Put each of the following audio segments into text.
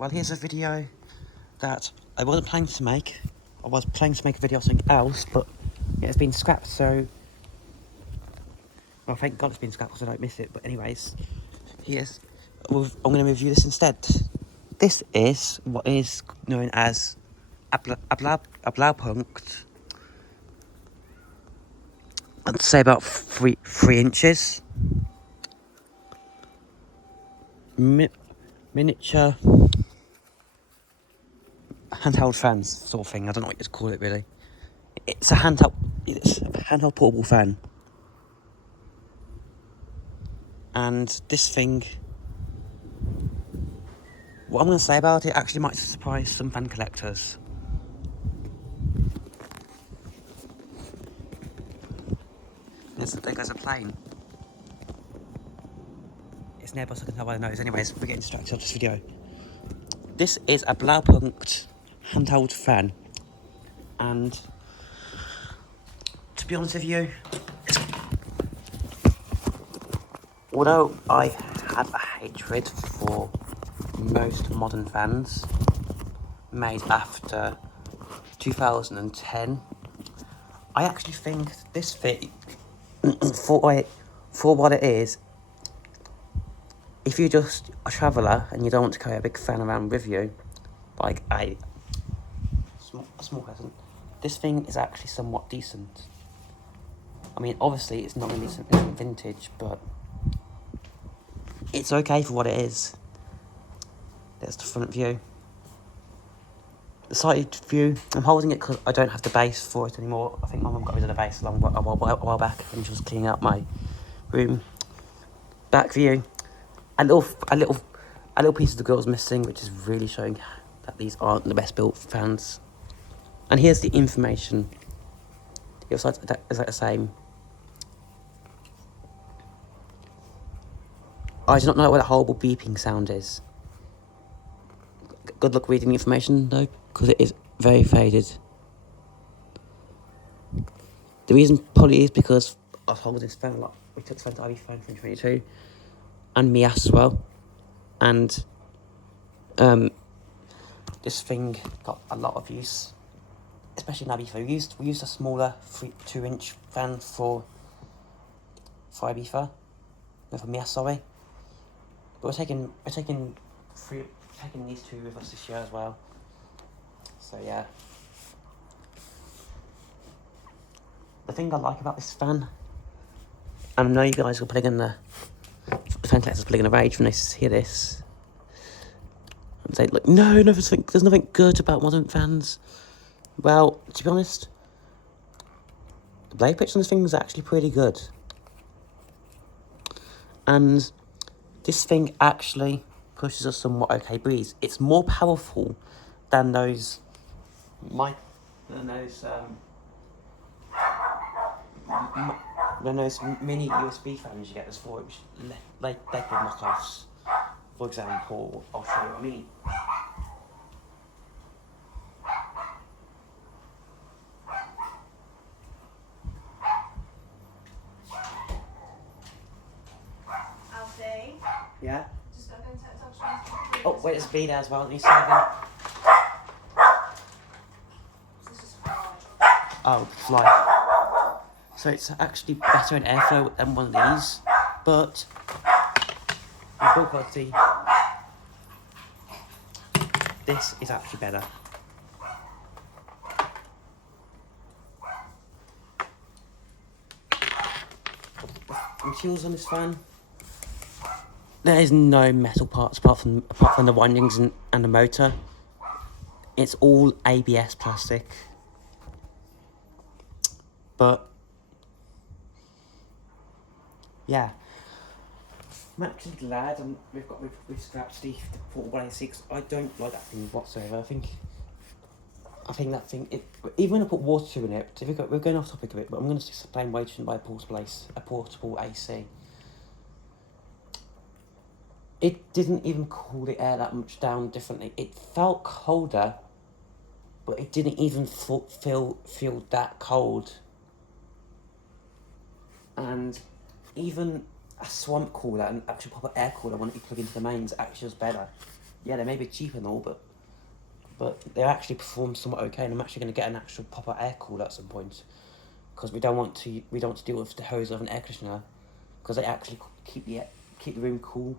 Well, here's a video that I wasn't planning to make. I was planning to make a video of something else, but it has been scrapped, so... Well, thank God it's been scrapped because I don't miss it, but anyways, here's... I'm going to review this instead. This is what is known as a blaupunkt. I'd say about 3 inches. Miniature handheld fans sort of thing. I don't know what you'd call it really. It's a handheld portable fan. And this thing, what I'm going to say about it actually might surprise some fan collectors. There goes a plane. It's nearby, so I can tell by the nose. Anyways, we're getting distracted off this video. This is a blaupunkt handheld fan. And to be honest with you, although I have a hatred for most modern fans made after 2010, I actually think this thing, for what it is, if you're just a traveller and you don't want to carry a big fan around with you, like a small person, this thing is actually somewhat decent. I mean, obviously it's not going to be something vintage, but it's okay for what it is. There's the front view. The side view, I'm holding it because I don't have the base for it anymore. I think my mum got rid of the base a while back when she was cleaning up my room. Back view. A little piece of the girl's missing, which is really showing that these aren't the best built fans. And here's the information. The other side is like the same. I do not know what that horrible beeping sound is. Good luck reading the information though, because it is very faded. The reason probably is because I was holding this phone a lot. We took this phone to IV phone 2022, and me as well. And this thing got a lot of use, especially in Ibiza. We used a smaller 2-inch fan for Ibiza, no, for Mias, sorry. But we're taking these two with us this year as well. So yeah. The thing I like about this fan, and I know you guys are putting in the fan collectors putting in a rage when they hear this. And say, like, no, there's nothing good about modern fans. Well, to be honest, the blade pitch on this thing is actually pretty good. And this thing actually pushes a somewhat okay breeze. It's more powerful than those mini USB fans you get as 4-inch leg knockoffs. For example, I'll show you what I mean. Alfie? Yeah? Just go and touch. Oh, wait, there's a bee there as well. Let me see again. This is fly. Oh, fly. So it's actually better in airflow than one of these, but in build quality, this is actually better. The materials on this fan, there is no metal parts apart from the windings and the motor. It's all ABS plastic. But yeah, I'm actually glad we've scrapped the portable AC because I don't like that thing whatsoever. I think that thing, even when I put water in it, we're going off topic a bit, but I'm going to explain why you shouldn't buy a portable AC. It didn't even cool the air that much down differently. It felt colder, but it didn't even feel that cold. And even a swamp cooler, an actual proper air cooler, when you plug into the mains, actually was better. Yeah, they may be cheap and all, but they actually perform somewhat okay, and I'm actually going to get an actual proper air cooler at some point, because we don't want to deal with the hose of an air conditioner, because they actually keep the room cool,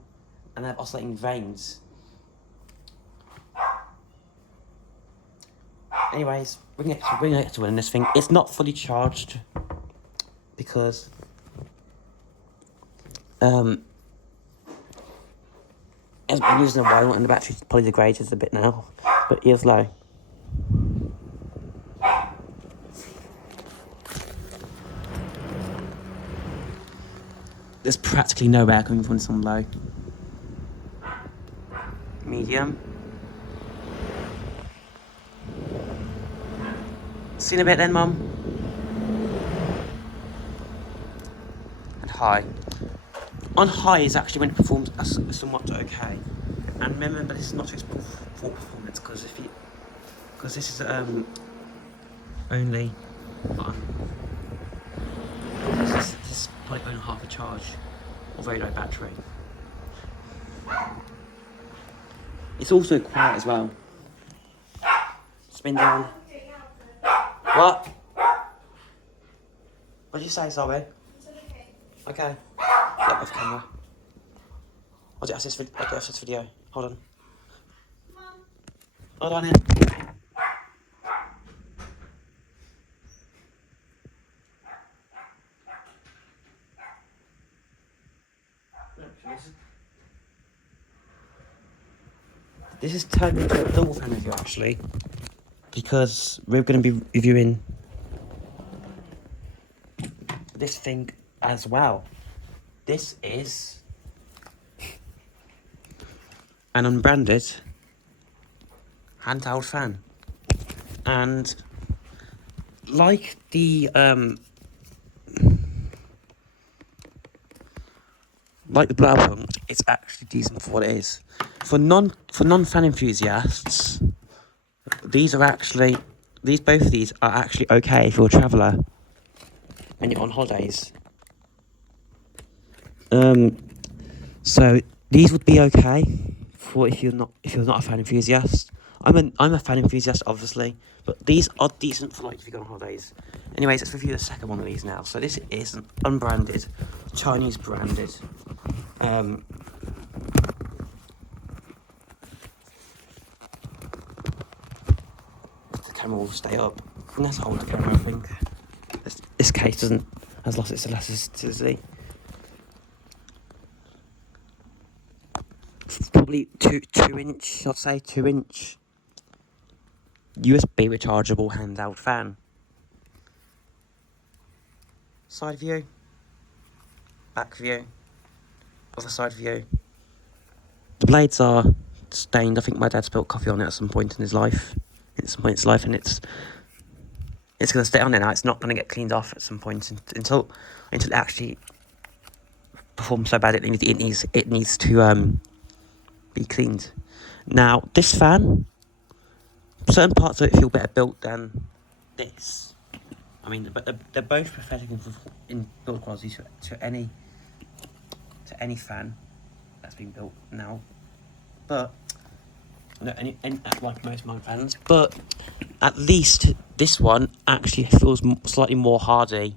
and they have oscillating vanes. Anyways, we're gonna get to winning this thing. It's not fully charged because it's been used in a while and the battery's probably degraded a bit now, but it is low. There's practically no air coming from this one low. Medium. See you in a bit then, Mum. And high. On high is actually when it performs somewhat okay. And remember, this is not its full performance, because this is only this is probably only half a charge, or very low battery. It's also quiet as well. Spin down. What? What did you say, sorry? Okay. Yep, off camera. I'll do this video. Hold on. Hold on in. This is turned into a double fan review actually, because we're going to be reviewing this thing as well. This is an unbranded handheld fan, and like the Blaupunkt, it's actually decent for what it is. For non-fan enthusiasts, both of these are actually okay if you're a traveller and you're on holidays. So these would be okay for if you're not a fan enthusiast. I'm a fan enthusiast, obviously, but these are decent for like if you go on holidays. Anyways, let's review the second one of these now. So this is an unbranded, Chinese branded. The camera will stay up. And let's hold the camera, I think. This case has lost its elasticity. Probably 2 inch, I'd say 2 inch USB rechargeable handheld fan. Side view, back view, other side view. The blades are stained. I think my dad spilled coffee on it at some point in his life. And it's going to stay on there now. It's not going to get cleaned off at some point until it actually performs so bad it needs to be cleaned. Now this fan, certain parts of it feel better built than this. I mean, but they're both pathetic in build quality to any fan that's been built now. But like most modern fans, but at least this one actually feels slightly more hardy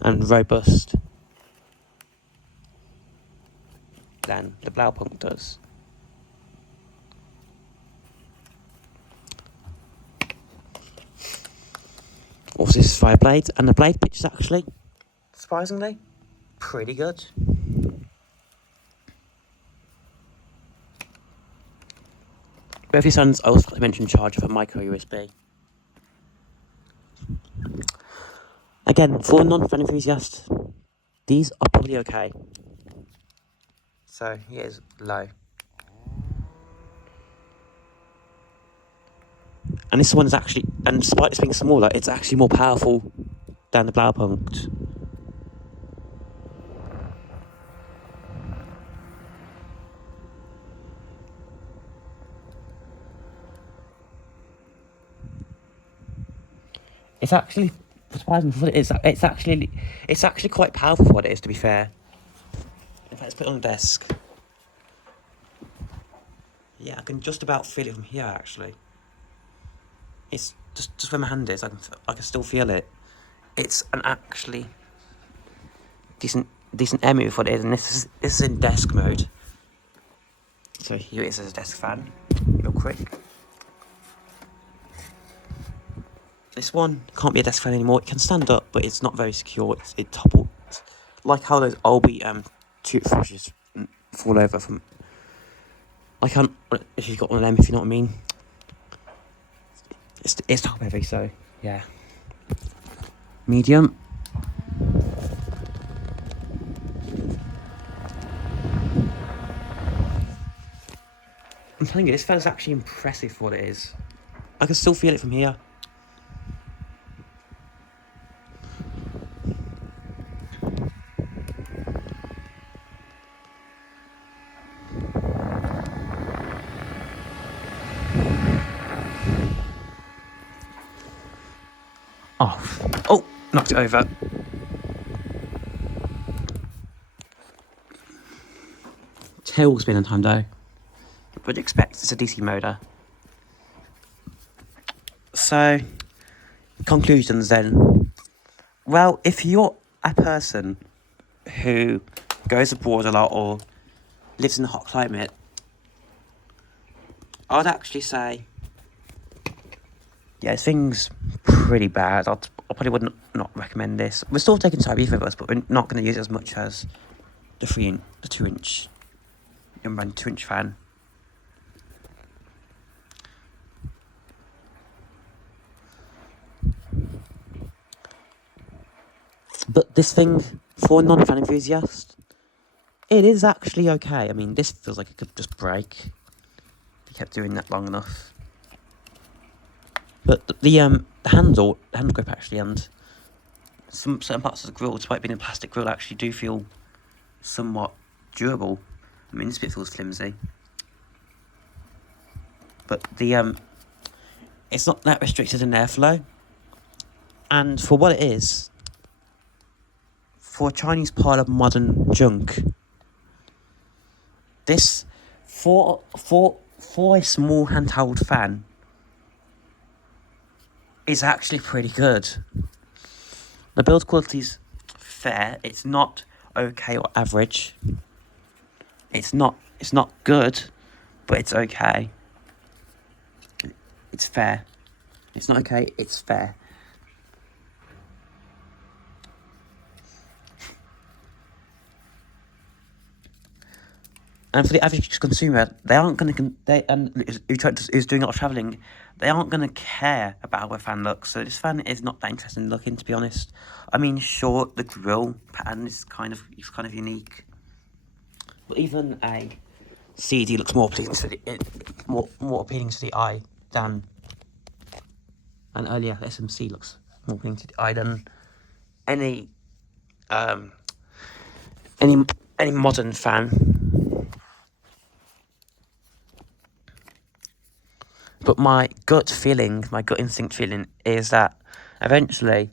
and robust than the Blaupunkt does. Also, this is 5 blades, and the blade pitch is actually, surprisingly, pretty good. Both these ones, I also mentioned charger for micro USB. Again, for a non-fan enthusiast, these are probably okay. So here's low. And this one is actually, and despite this being smaller, it's actually more powerful than the Blaupunkt. It's actually surprising for what it is. It's actually quite powerful for what it is, to be fair. In fact, let's put it on the desk. Yeah. Yeah, I can just about feel it from here, actually. It's just where my hand is, I can still feel it. It's an actually decent air move for what it is, and this is in desk mode. So here it is as a desk fan, real quick. This one can't be a desk fan anymore. It can stand up, but it's not very secure. It topples, like how those Albi toothbrushes fall over from. I can't, if you've got one of them, if you know what I mean. It's top heavy, so yeah. Medium. I'm telling you, this fan's actually impressive for what it is. I can still feel it from here. Oh, knocked it over. Tailspin and Handheld. Would expect it's a DC motor. So, conclusions then. Well, if you're a person who goes abroad a lot or lives in a hot climate, I'd actually say, yeah, this thing's pretty bad. I probably would not recommend this. We're still taking time either of us, but we're not going to use it as much as the 2-inch, 2-inch fan. But this thing, for a non-fan enthusiast, it is actually okay. I mean, this feels like it could just break if you kept doing that long enough. But the handle grip actually, and some certain parts of the grill, despite being a plastic grill, actually do feel somewhat durable. I mean, this bit feels flimsy. But the it's not that restricted in airflow. And for what it is, for a Chinese pile of modern junk, this, for a small handheld fan, is actually pretty good. The build quality's fair. It's not okay or average. It's not good, but it's okay. It's fair. It's not okay, it's fair. And for the average consumer, they aren't going to, who's doing a lot of travelling, they aren't going to care about how a fan looks. So this fan is not that interesting looking, to be honest. I mean, sure, the grill pattern is kind of unique, but even a CD looks more appealing to more appealing to the eye than an earlier SMC looks more appealing to the eye than any modern fan. But my gut instinct feeling is that eventually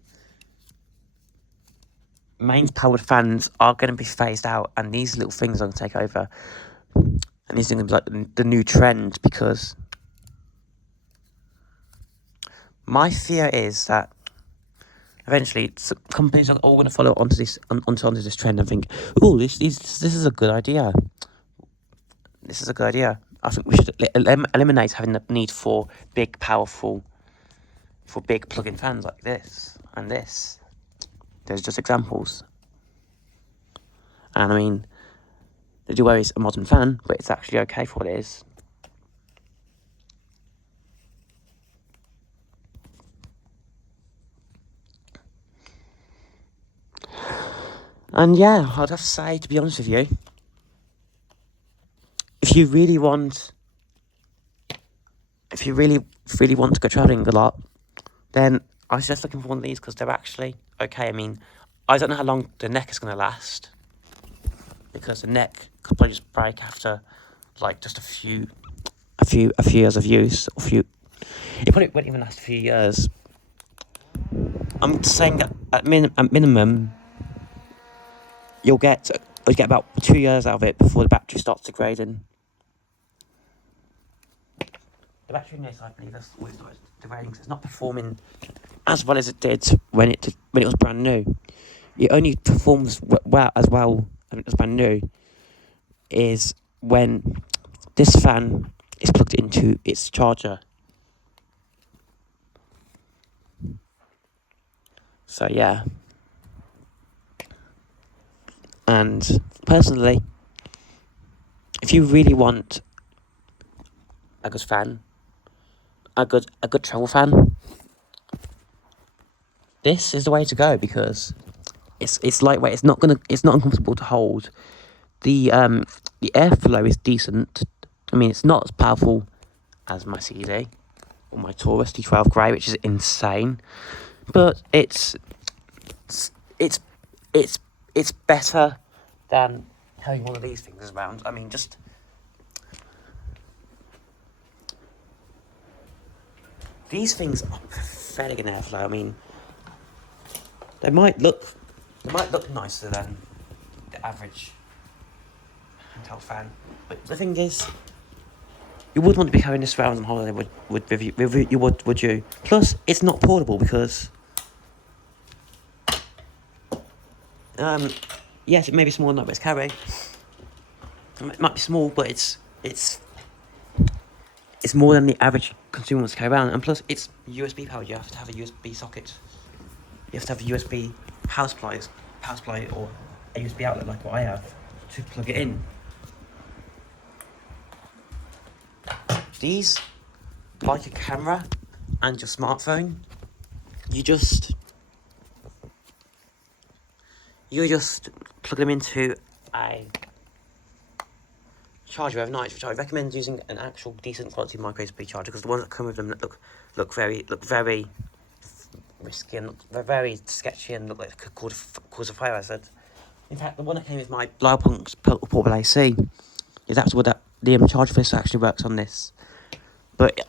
mains powered fans are going to be phased out, and these little things are going to take over. And these are going to be like the new trend, because my fear is that eventually companies are all going to follow onto this trend and think, oh, this is a good idea. This is a good idea. I think we should eliminate having the need for big, powerful, big plug-in fans like this and this. There's just examples. And I mean, the Duo is a modern fan, but it's actually okay for what it is. And yeah, I'd have to say, to be honest with you, if you really want to go travelling a lot, then I was just looking for one of these, because they're actually okay. I mean, I don't know how long the neck is going to last, because the neck could probably just break after like just a few years of use. It probably won't even last a few years. I'm saying that at minimum, you'll get about 2 years out of it before the battery starts degrading. the battery in this, I believe, that's what it started degrading, because it's not performing as well as it did when it was brand new. It only performs as well as brand new is when this fan is plugged into its charger. So yeah. And personally, if you really want a good fan, a good travel fan, this is the way to go, because it's lightweight. It's not uncomfortable to hold. The airflow is decent. I mean, it's not as powerful as my CD or my Taurus T12 Grey, which is insane, but it's better than having one of these things around. I mean, just these things are pathetic in airflow. I mean, they might look nicer than the average handheld fan, but the thing is, you would want to be carrying this around on holiday, would you? Plus, it's not portable because, yes, it may be small enough, but it's carry. It might be small, but it's more than the average consumer wants to carry around, and plus, it's USB powered. You have to have a USB socket. You have to have a USB power supply, or a USB outlet like what I have to plug it in. These, like a camera and your smartphone, you just plug them into a charger overnight, which I recommend using an actual decent quality micro USB charger, because the ones that come with them look very risky and look very sketchy and look like they could cause a fire hazard. In fact, the one that came with my Blaupunkt's portable AC is actually what the charger for this actually works on this. But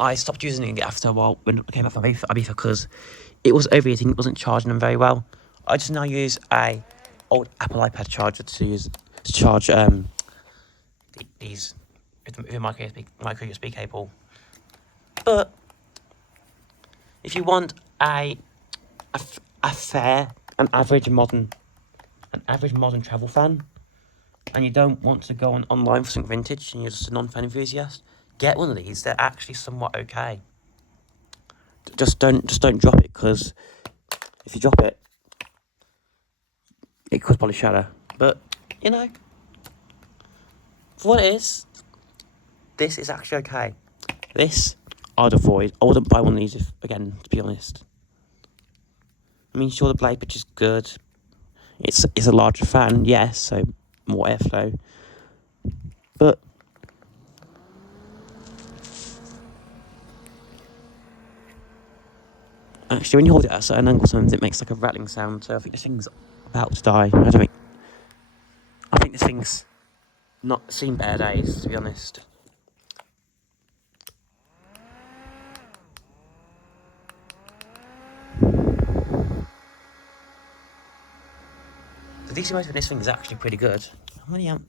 I stopped using it after a while when I came back from Ibiza because it was overheating. It wasn't charging them very well. I just now use a old Apple iPad charger to charge these with a micro USB cable. But if you want an average modern travel fan, and you don't want to go online for something vintage, and you're just a non-fan enthusiast, get one of these. They're actually somewhat okay. Just don't drop it, because if you drop it, it could probably shatter. But you know, for what it is, this is actually okay. This I'd avoid. I wouldn't buy one of these again, to be honest. I mean, sure, the blade pitch is good. It's a larger fan, yes, so more airflow. But actually, when you hold it at a certain angle, sometimes it makes like a rattling sound. So I think this thing's about to die. I think this thing's not seen better days, to be honest. The DC motor in this thing is actually pretty good. How many amp?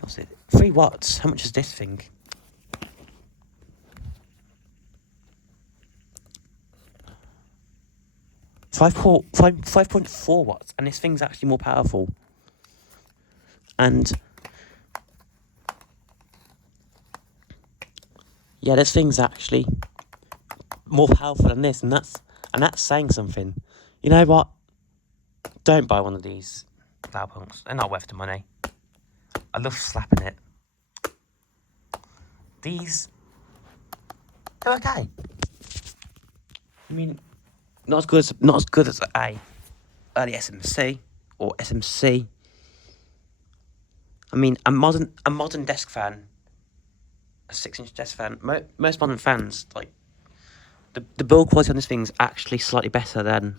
What's it? 3 watts. How much is this thing? It's 5.4 watts, and this thing's actually more powerful. And yeah, this thing's actually more powerful than this, and that's saying something. You know what? Don't buy one of these Blaupunkts. They're not worth the money. I love slapping it. These, they're okay. I mean, not as good as a early SMC or SMC. I mean, a modern desk fan, a 6-inch desk fan. Most modern fans, like the build quality on this thing's actually slightly better than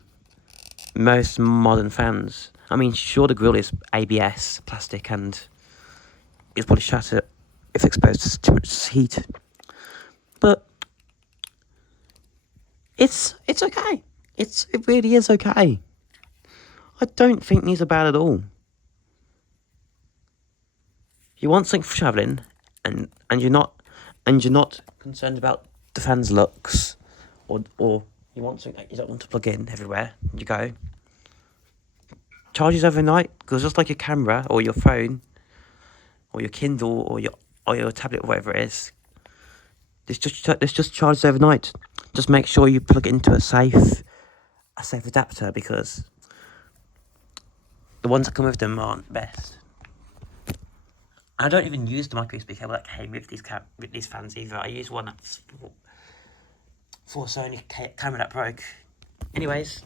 most modern fans. I mean, sure, the grill is ABS plastic and it's probably shatter if exposed to too much heat, but it's okay. It really is okay. I don't think these are bad at all. You want something for travelling, and you're not and you're not concerned about the fan's looks, or you want something that you don't want to plug in everywhere you go, charges overnight, because just like your camera or your phone or your Kindle or your tablet or whatever it is, this just charges overnight. Just make sure you plug it into a safe adapter, because the ones that come with them aren't the best. I don't even use the micro USB cable that came with these fans either. I use one that's for Sony camera that broke. Anyways,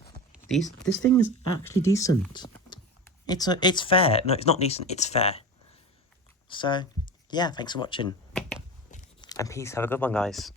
this thing is actually decent. It's fair. No, it's not decent. It's fair. So yeah, thanks for watching, and peace. Have a good one, guys.